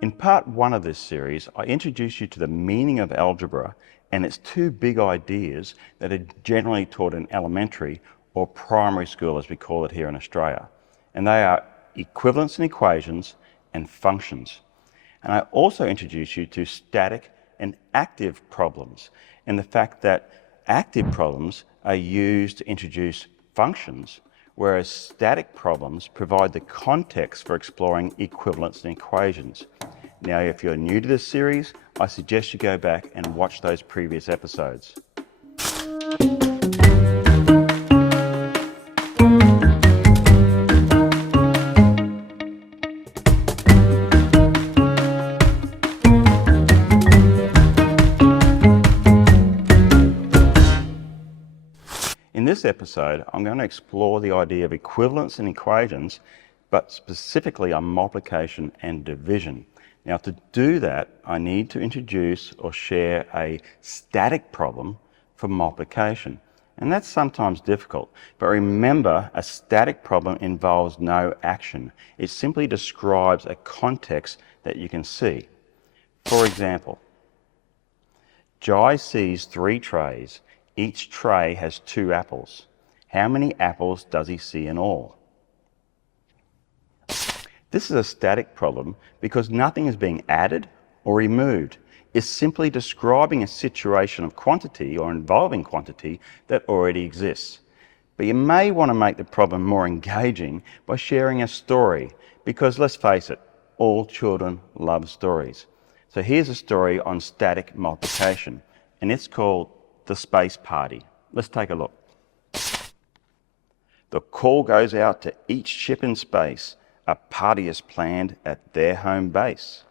In part 1 of this series, I introduced you to the meaning of algebra and its two big ideas that are generally taught in elementary or primary school, as we call it here in Australia. And they are equivalence and equations and functions. And I also introduced you to static and active problems and the fact that active problems are used to introduce functions, whereas static problems provide the context for exploring equivalence and equations. Now, if you're new to this series, I suggest you go back and watch those previous episodes. In this episode, I'm going to explore the idea of equivalence and equations, but specifically on multiplication and division. Now, to do that, I need to introduce or share a static problem for multiplication. And that's sometimes difficult. But remember, a static problem involves no action. It simply describes a context that you can see. For example, Jai sees 3 trays. Each tray has 2 apples. How many apples does he see in all? This is a static problem because nothing is being added or removed. It's simply describing a situation of quantity or involving quantity that already exists. But you may want to make the problem more engaging by sharing a story because, let's face it, all children love stories. So here's a story on static multiplication, and it's called The Space Party. Let's take a look. The call goes out to each ship in space. A party is planned at their home base.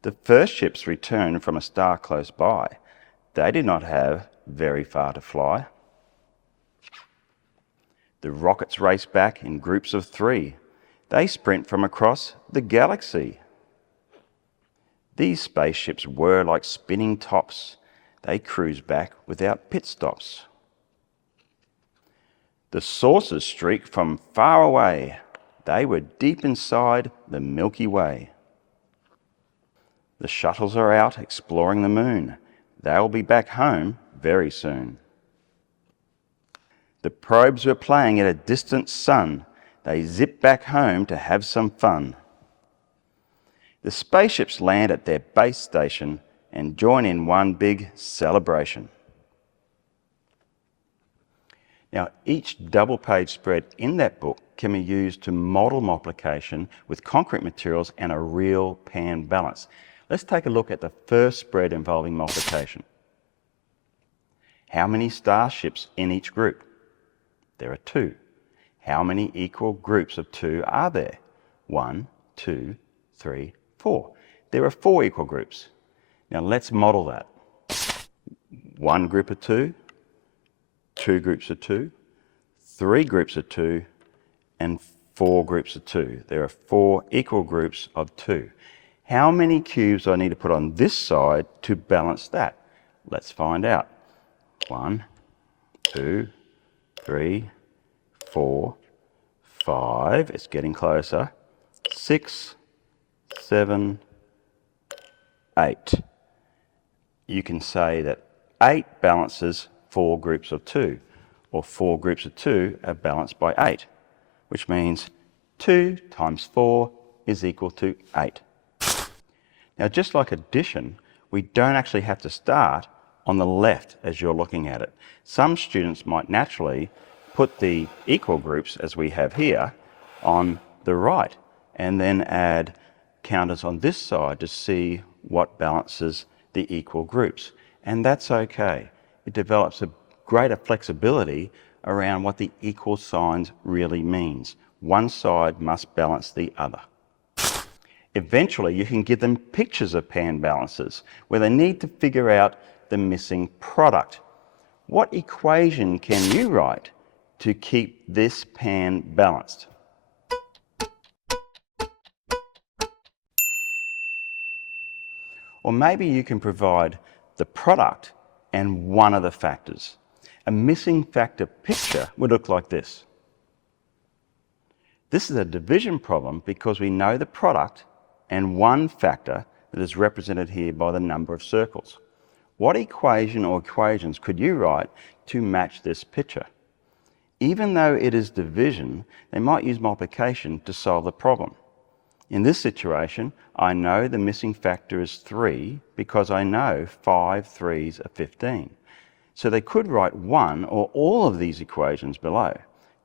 The first ships return from a star close by. They did not have very far to fly. The rockets race back in groups of 3. They sprint from across the galaxy. These spaceships whir like spinning tops. They cruise back without pit stops. The saucers streak from far away. They were deep inside the Milky Way. The shuttles are out exploring the moon. They'll be back home very soon. The probes were playing at a distant sun. They zip back home to have some fun. The spaceships land at their base station and join in one big celebration. Now, each double-page spread in that book can be used to model multiplication with concrete materials and a real pan balance. Let's take a look at the first spread involving multiplication. How many starships in each group? There are 2. How many equal groups of 2 are there? 1, 2, 3, 4. There are 4 equal groups. Now let's model that. 1 group of 2, 2 groups of 2, 3 groups of 2, and 4 groups of 2. There are 4 equal groups of 2. How many cubes do I need to put on this side to balance that? Let's find out. 1, 2, 3, 4, 5. It's getting closer. 6, 7, 8. You can say that 8 balances 4 groups of 2, or 4 groups of 2 are balanced by 8, which means 2 times 4 is equal to 8. Now, just like addition, we don't actually have to start on the left as you're looking at it. Some students might naturally put the equal groups, as we have here, on the right, and then add counters on this side to see what balances the equal groups. And that's okay. It develops a greater flexibility around what the equal signs really means. One side must balance the other. Eventually, you can give them pictures of pan balances where they need to figure out the missing product. What equation can you write to keep this pan balanced? Or maybe you can provide the product and one of the factors. A missing factor picture would look like this. This is a division problem because we know the product and one factor that is represented here by the number of circles. What equation or equations could you write to match this picture? Even though it is division, they might use multiplication to solve the problem. In this situation, I know the missing factor is 3 because I know 5 3s are 15. So they could write one or all of these equations below,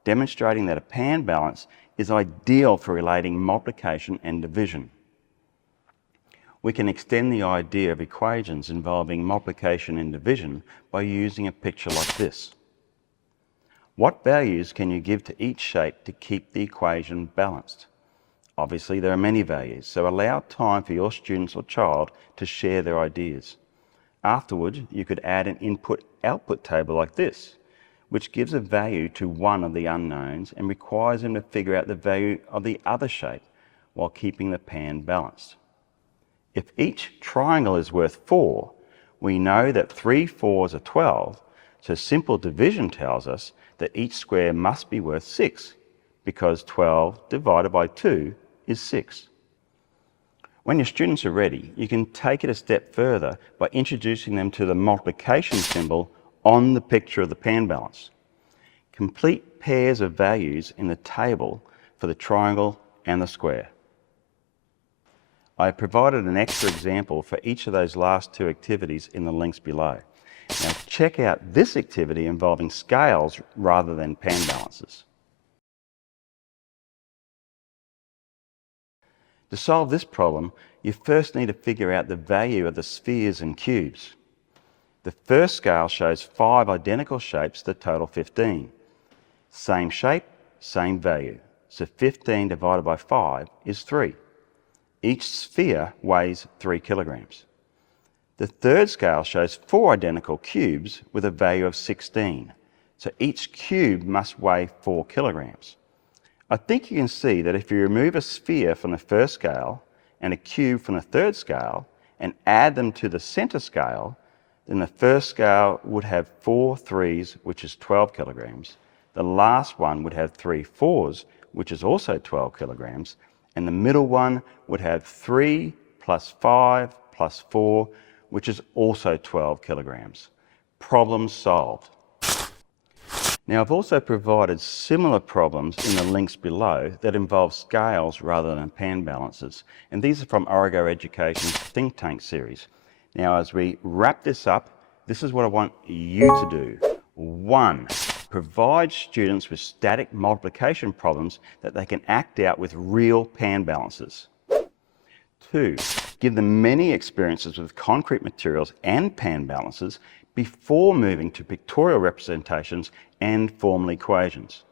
demonstrating that a pan balance is ideal for relating multiplication and division. We can extend the idea of equations involving multiplication and division by using a picture like this. What values can you give to each shape to keep the equation balanced? Obviously, there are many values, so allow time for your students or child to share their ideas. Afterwards, you could add an input-output table like this, which gives a value to one of the unknowns and requires them to figure out the value of the other shape while keeping the pan balanced. If each triangle is worth 4, we know that 3 4s are 12, so simple division tells us that each square must be worth 6, because 12 divided by 2 is 6. When your students are ready, you can take it a step further by introducing them to the multiplication symbol on the picture of the pan balance. Complete pairs of values in the table for the triangle and the square. I have provided an extra example for each of those last two activities in the links below. Now check out this activity involving scales rather than pan balances. To solve this problem, you first need to figure out the value of the spheres and cubes. The first scale shows 5 identical shapes that total 15. Same shape, same value. So 15 divided by 5 is 3. Each sphere weighs 3 kilograms. The third scale shows 4 identical cubes with a value of 16. So each cube must weigh 4 kilograms. I think you can see that if you remove a sphere from the first scale and a cube from the third scale and add them to the center scale, then the first scale would have 4 3s, which is 12 kilograms. The last one would have 3 4s, which is also 12 kilograms. And the middle one would have 3 plus 5 plus 4, which is also 12 kilograms. Problem solved. Now, I've also provided similar problems in the links below that involve scales rather than pan balances. And these are from Origo Education's Think Tank series. Now, as we wrap this up, this is what I want you to do. 1. Provide students with static multiplication problems that they can act out with real pan balances. 2. Give them many experiences with concrete materials and pan balances before moving to pictorial representations and formal equations.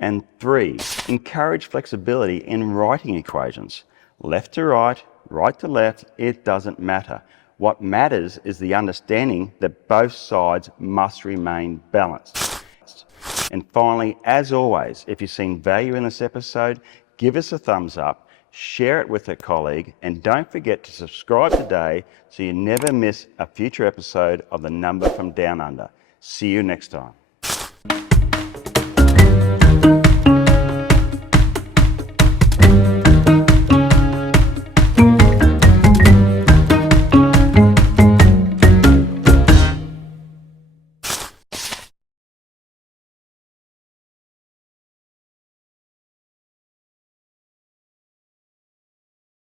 And 3. Encourage flexibility in writing equations. Left to right, right to left, it doesn't matter. What matters is the understanding that both sides must remain balanced. And finally, as always, if you've seen value in this episode, give us a thumbs up, share it with a colleague, and don't forget to subscribe today so you never miss a future episode of The Number from Down Under. See you next time.